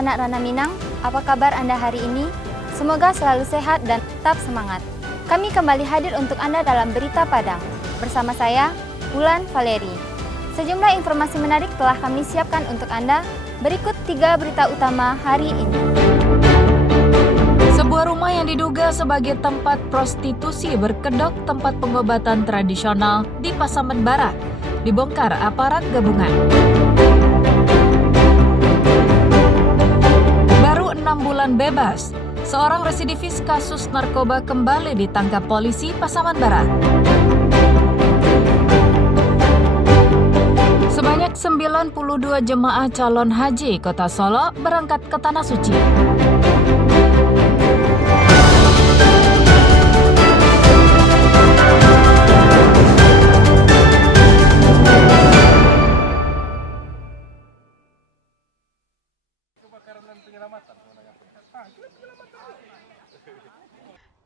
sanak Rana Minang, apa kabar Anda hari ini? Semoga selalu sehat dan tetap semangat. Kami kembali hadir untuk Anda dalam Berita Padang. Bersama saya, Wulan Valeri. Sejumlah informasi menarik telah kami siapkan untuk Anda. Berikut 3 berita utama hari ini. Sebuah rumah yang diduga sebagai tempat prostitusi berkedok tempat pengobatan tradisional di Pasaman Barat dibongkar aparat gabungan. Baru 6 bulan bebas, seorang residivis kasus narkoba kembali ditangkap polisi Pasaman Barat. Sebanyak 92 jemaah calon haji Kota Solo berangkat ke Tanah Suci.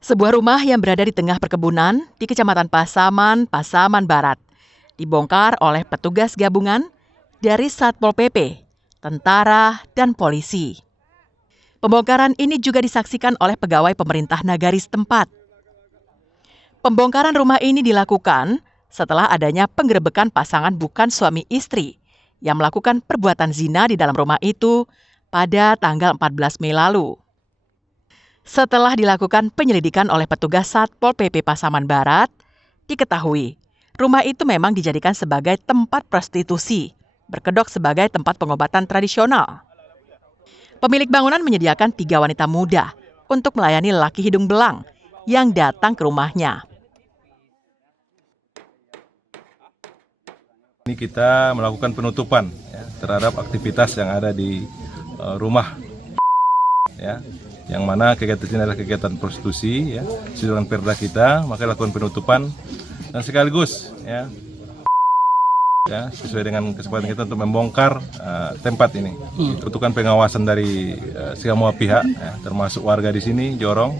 Sebuah rumah yang berada di tengah perkebunan di Kecamatan Pasaman, Pasaman Barat, dibongkar oleh petugas gabungan dari Satpol PP, tentara, dan polisi. Pembongkaran ini juga disaksikan oleh pegawai pemerintah nagari setempat. Pembongkaran rumah ini dilakukan setelah adanya penggerebekan pasangan bukan suami istri yang melakukan perbuatan zina di dalam rumah itu pada tanggal 14 Mei lalu. Setelah dilakukan penyelidikan oleh petugas Satpol PP Pasaman Barat, diketahui rumah itu memang dijadikan sebagai tempat prostitusi, berkedok sebagai tempat pengobatan tradisional. Pemilik bangunan menyediakan 3 wanita muda untuk melayani lelaki hidung belang yang datang ke rumahnya. Ini kita melakukan penutupan terhadap aktivitas yang ada di rumah, yang mana kegiatan ini adalah kegiatan prostitusi, sesuai dengan perda kita, maka lakukan penutupan dan sekaligus sesuai dengan kesepakatan kita untuk membongkar tempat ini. Butuhkan pengawasan dari semua pihak, termasuk warga di sini, Jorong,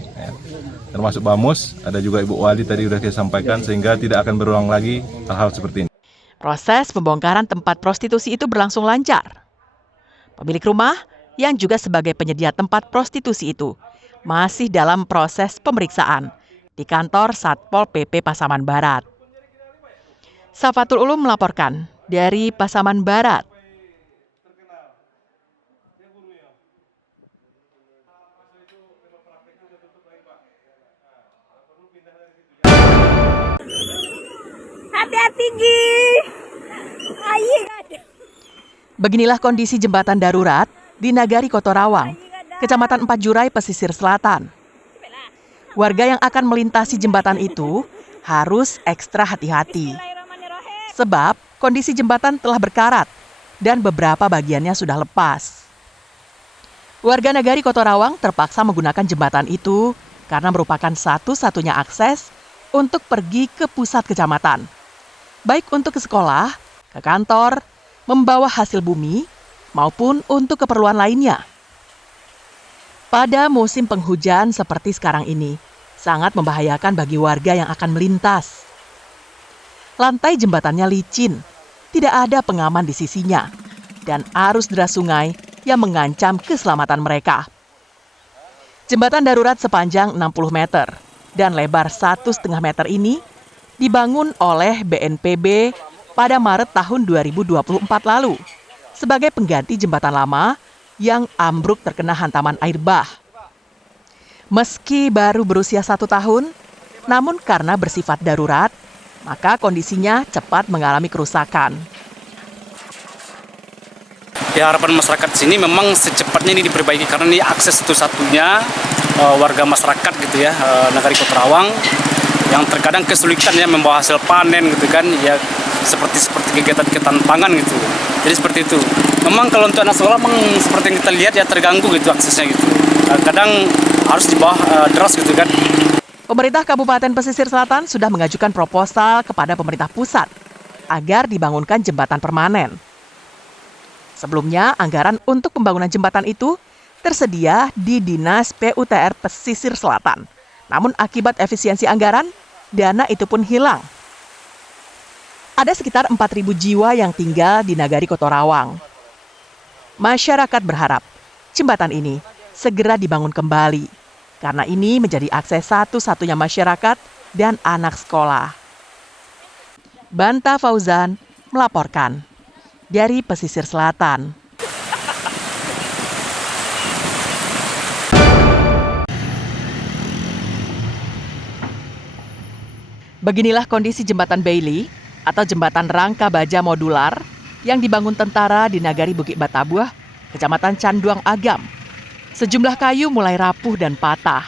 termasuk Bamus, ada juga Ibu Wali tadi sudah saya sampaikan, sehingga tidak akan berulang lagi hal-hal seperti ini. Proses pembongkaran tempat prostitusi itu berlangsung lancar. Pemilik rumah yang juga sebagai penyedia tempat prostitusi itu masih dalam proses pemeriksaan di kantor Satpol PP Pasaman Barat. Safatul Ulum melaporkan dari Pasaman Barat. Hati-hati Gi. Beginilah kondisi jembatan darurat di Nagari Kotorawang, Kecamatan 4 Jurai, Pesisir Selatan. Warga yang akan melintasi jembatan itu harus ekstra hati-hati. Sebab kondisi jembatan telah berkarat dan beberapa bagiannya sudah lepas. Warga Nagari Kotorawang terpaksa menggunakan jembatan itu karena merupakan satu-satunya akses untuk pergi ke pusat kecamatan. Baik untuk ke sekolah, ke kantor, membawa hasil bumi, maupun untuk keperluan lainnya. Pada musim penghujan seperti sekarang ini, sangat membahayakan bagi warga yang akan melintas. Lantai jembatannya licin, tidak ada pengaman di sisinya, dan arus deras sungai yang mengancam keselamatan mereka. Jembatan darurat sepanjang 60 meter dan lebar 1,5 meter ini dibangun oleh BNPB pada Maret tahun 2024 lalu sebagai pengganti jembatan lama yang ambruk terkena hantaman air bah. Meski baru berusia 1 tahun, namun karena bersifat darurat, maka kondisinya cepat mengalami kerusakan. Ya, harapan masyarakat sini memang secepatnya ini diperbaiki karena ini akses satu-satunya warga masyarakat gitu ya, Nagari Kotorawang yang terkadang kesulitan ya membawa hasil panen gitu kan, ya seperti kegiatan pangan gitu. Jadi seperti itu. Memang kalau untuk anak sekolah memang seperti yang kita lihat ya terganggu gitu aksesnya gitu. Kadang harus di bawah deras gitu kan. Pemerintah Kabupaten Pesisir Selatan sudah mengajukan proposal kepada pemerintah pusat agar dibangunkan jembatan permanen. Sebelumnya, anggaran untuk pembangunan jembatan itu tersedia di Dinas PUTR Pesisir Selatan. Namun akibat efisiensi anggaran, dana itu pun hilang. Ada sekitar 4.000 jiwa yang tinggal di Nagari Kotorawang. Masyarakat berharap jembatan ini segera dibangun kembali, karena ini menjadi akses satu-satunya masyarakat dan anak sekolah. Banta Fauzan melaporkan dari pesisir selatan. Beginilah kondisi jembatan Bailey atau jembatan rangka baja modular yang dibangun tentara di Nagari Bukit Batabuah, Kecamatan Canduang Agam. Sejumlah kayu mulai rapuh dan patah.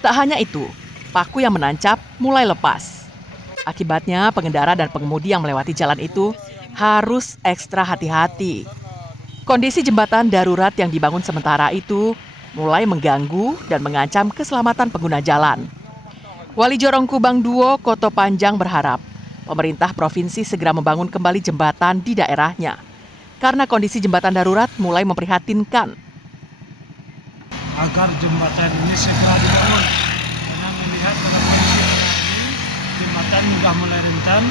Tak hanya itu, paku yang menancap mulai lepas. Akibatnya pengendara dan pengemudi yang melewati jalan itu harus ekstra hati-hati. Kondisi jembatan darurat yang dibangun sementara itu mulai mengganggu dan mengancam keselamatan pengguna jalan. Wali Jorong Kubang Duo Koto Panjang berharap pemerintah provinsi segera membangun kembali jembatan di daerahnya karena kondisi jembatan darurat mulai memprihatinkan. Agar jembatan ini segera dibangun karena melihat pada kondisi ini jembatan sudah mulai rentan,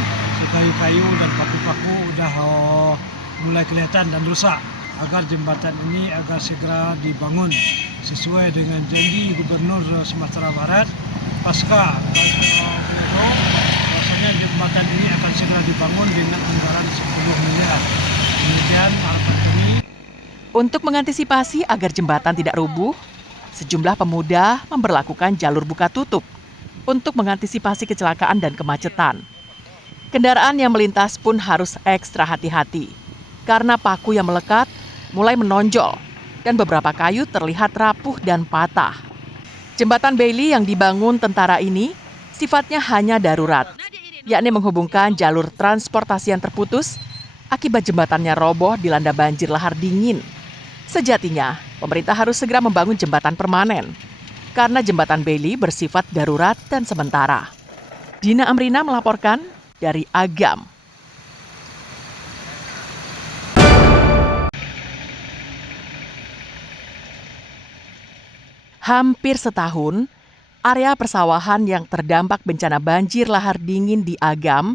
kayu-kayu dan paku-paku sudah mulai kelihatan dan rusak. Agar jembatan ini agar segera dibangun sesuai dengan janji Gubernur Sumatera Barat pasca rasanya jembatan ini akan segera dibangun dengan anggaran 10 miliar. Demikian harapan kami. Untuk mengantisipasi agar jembatan tidak rubuh, sejumlah pemuda memberlakukan jalur buka tutup untuk mengantisipasi kecelakaan dan kemacetan. Kendaraan yang melintas pun harus ekstra hati-hati karena paku yang melekat mulai menonjol dan beberapa kayu terlihat rapuh dan patah. Jembatan Bailey yang dibangun tentara ini sifatnya hanya darurat, yakni menghubungkan jalur transportasi yang terputus akibat jembatannya roboh dilanda banjir lahar dingin. Sejatinya, pemerintah harus segera membangun jembatan permanen, karena jembatan Bailey bersifat darurat dan sementara. Dina Amrina melaporkan dari Agam. Hampir setahun, area persawahan yang terdampak bencana banjir lahar dingin di Agam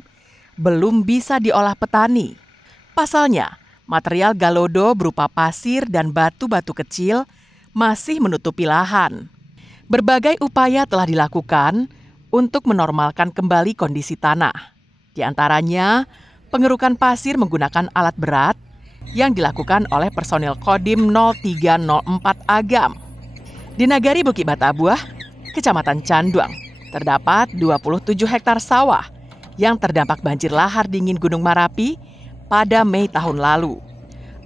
belum bisa diolah petani. Pasalnya, material galodo berupa pasir dan batu-batu kecil masih menutupi lahan. Berbagai upaya telah dilakukan untuk menormalkan kembali kondisi tanah. Di antaranya, pengerukan pasir menggunakan alat berat yang dilakukan oleh personil Kodim 0304 Agam. Di Nagari Bukit Batabuah, Kecamatan Canduang, terdapat 27 hektar sawah yang terdampak banjir lahar dingin Gunung Marapi pada Mei tahun lalu.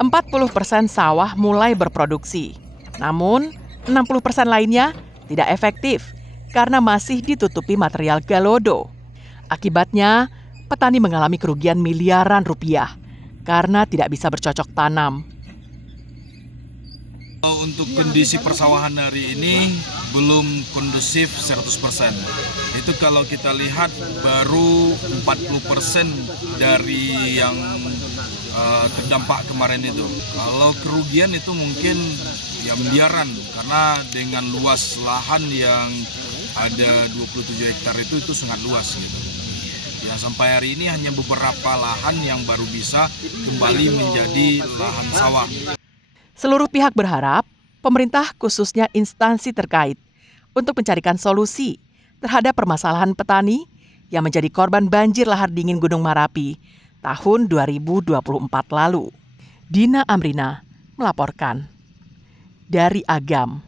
40% sawah mulai berproduksi, namun 60% lainnya tidak efektif karena masih ditutupi material galodo. Akibatnya, petani mengalami kerugian miliaran rupiah karena tidak bisa bercocok tanam. Untuk kondisi persawahan hari ini belum kondusif 100%. Itu kalau kita lihat baru 40% dari yang terdampak kemarin itu. Kalau kerugian itu mungkin ya miliaran karena dengan luas lahan yang ada 27 hektar itu sangat luas gitu. Ya sampai hari ini hanya beberapa lahan yang baru bisa kembali menjadi lahan sawah. Seluruh pihak berharap pemerintah khususnya instansi terkait untuk mencarikan solusi terhadap permasalahan petani yang menjadi korban banjir lahar dingin Gunung Marapi tahun 2024 lalu. Dina Amrina melaporkan dari Agam.